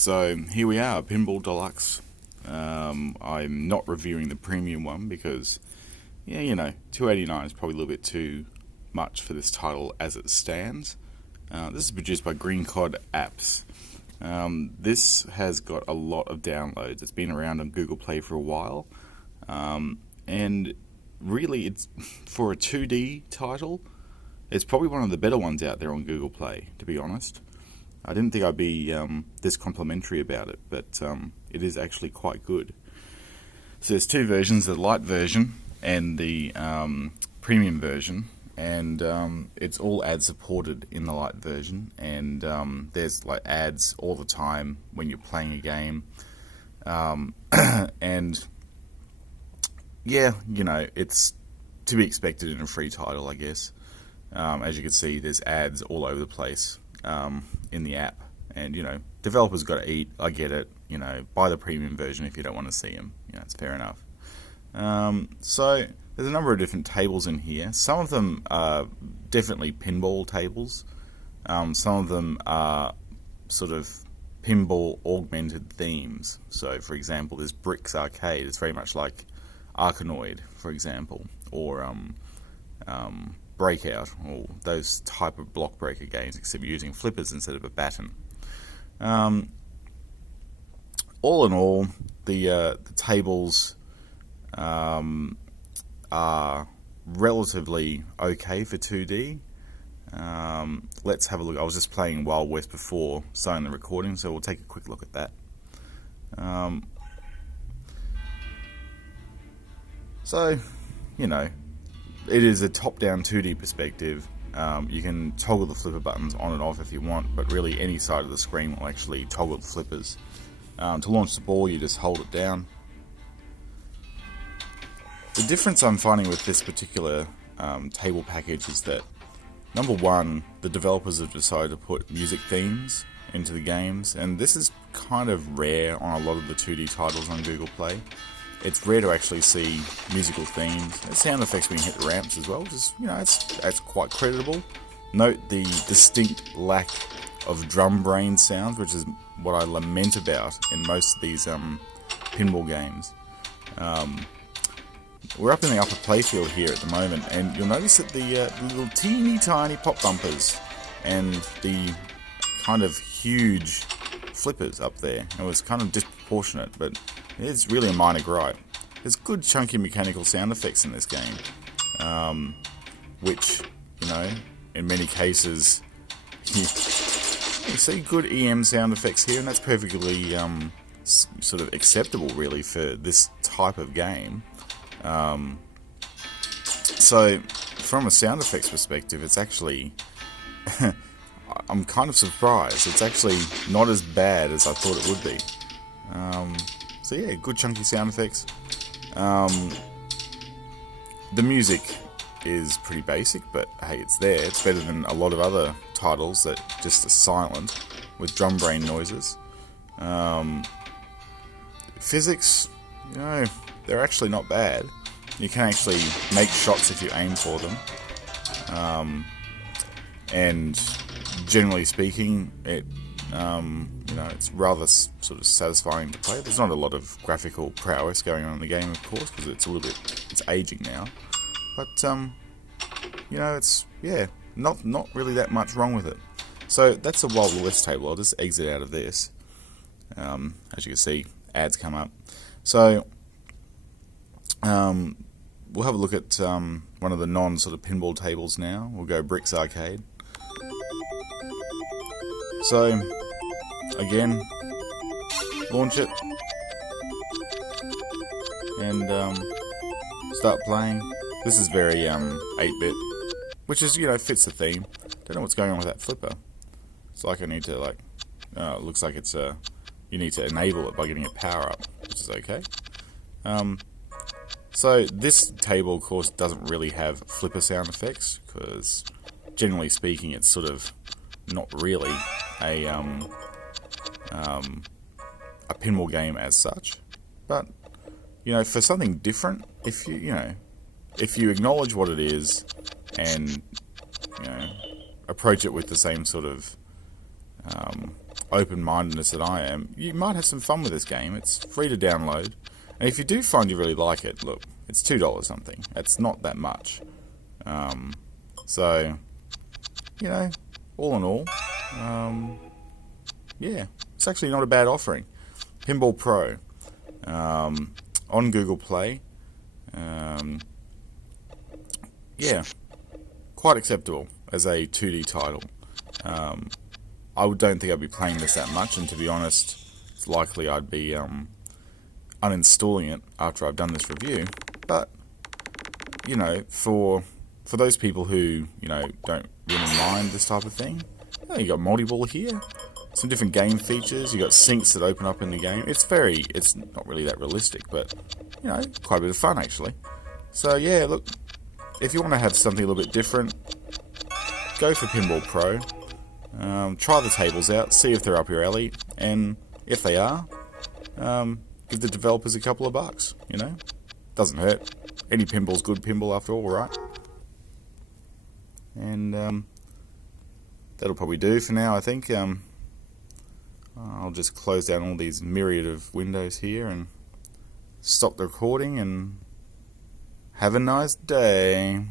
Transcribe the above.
So here we are, Pinball Deluxe. I'm not reviewing the premium one because, yeah, you know, $2.89 is probably a little bit too much for this title as it stands. This is produced by GreenCod apps. This has got a lot of downloads. It's been around on Google Play for a while, and really, it's for a 2D title. It's probably one of the better ones out there on Google Play, to be honest. I didn't think I'd be this complimentary about it, but it is actually quite good. So there's two versions, the light version and the premium version, and it's all ad supported in the light version, and there's like ads all the time when you're playing a game, and yeah, you know, it's to be expected in a free title, I guess. As you can see, there's ads all over the place in the app, and you know, developers got to eat. I get it. You know, buy the premium version if you don't want to see them. You know, it's fair enough. So there's a number of different tables in here. Some of them are definitely pinball tables. Some of them are sort of pinball augmented themes. So, for example, there's Bricks Arcade. It's very much like Arkanoid, for example, or Breakout, or those type of block breaker games, except you're using flippers instead of a baton. All in all, the tables are relatively okay for 2D. Let's have a look. I was just playing Wild West before starting the recording, so we'll take a quick look at that. So, you know, it is a top-down 2D perspective. You can toggle the flipper buttons on and off if you want, but really any side of the screen will actually toggle the flippers. To launch the ball, you just hold it down. The difference I'm finding with this particular table package is that, number one, the developers have decided to put music themes into the games, and this is kind of rare on a lot of the 2D titles on Google Play. It's rare to actually see musical themes and sound effects when you hit the ramps as well. Just, you know, it's quite creditable. Note the distinct lack of drum brain sounds, which is what I lament about in most of these pinball games. We're up in the upper playfield here at the moment, and you'll notice that the little teeny tiny pop bumpers and the kind of huge flippers up there, it was kind of disproportionate, but it's really a minor gripe. There's good chunky mechanical sound effects in this game, which, you know, in many cases you see good EM sound effects here, and that's perfectly sort of acceptable really for this type of game. So from a sound effects perspective, it's actually I'm kind of surprised. It's actually not as bad as I thought it would be. So yeah, good chunky sound effects. The music is pretty basic, but hey, it's there. It's better than a lot of other titles that just are silent with drum brain noises. Physics, you know, they're actually not bad. You can actually make shots if you aim for them. And generally speaking, it you know, it's rather sort of satisfying to play. There's not a lot of graphical prowess going on in the game, of course, because it's it's aging now. But you know, it's, yeah, not really that much wrong with it. So that's a Wild West table. I'll just exit out of this. As you can see, ads come up. So we'll have a look at one of the non sort of pinball tables now. We'll go Bricks Arcade. So again, launch it and start playing. This is very 8-bit, which is, you know, fits the theme. Don't know what's going on with that flipper. It's like I need to, like, it looks like it's you need to enable it by getting a power up, which is okay. So this table, of course, doesn't really have flipper sound effects, because generally speaking, it's sort of not really a pinball game as such. But, you know, for something different, if you acknowledge what it is and, you know, approach it with the same sort of open-mindedness that I am, you might have some fun with this game. It's free to download. And if you do find you really like it, look, it's $2 something. It's not that much. So, you know, all in all, yeah, it's actually not a bad offering. Pinball Pro, on Google Play, yeah, quite acceptable as a 2D title. I don't think I'd be playing this that much, and to be honest, it's likely I'd be uninstalling it after I've done this review. But, you know, for those people who, you know, don't really mind this type of thing, you got multi-ball here, some different game features, you got sinks that open up in the game. It's not really that realistic, but, you know, quite a bit of fun actually. So yeah, look, if you want to have something a little bit different, go for Pinball Pro. Try the tables out, see if they're up your alley, and if they are, give the developers a couple of bucks, you know? Doesn't hurt. Any pinball's good pinball after all, right? And that'll probably do for now, I think. I'll just close down all these myriad of windows here and stop the recording, and have a nice day.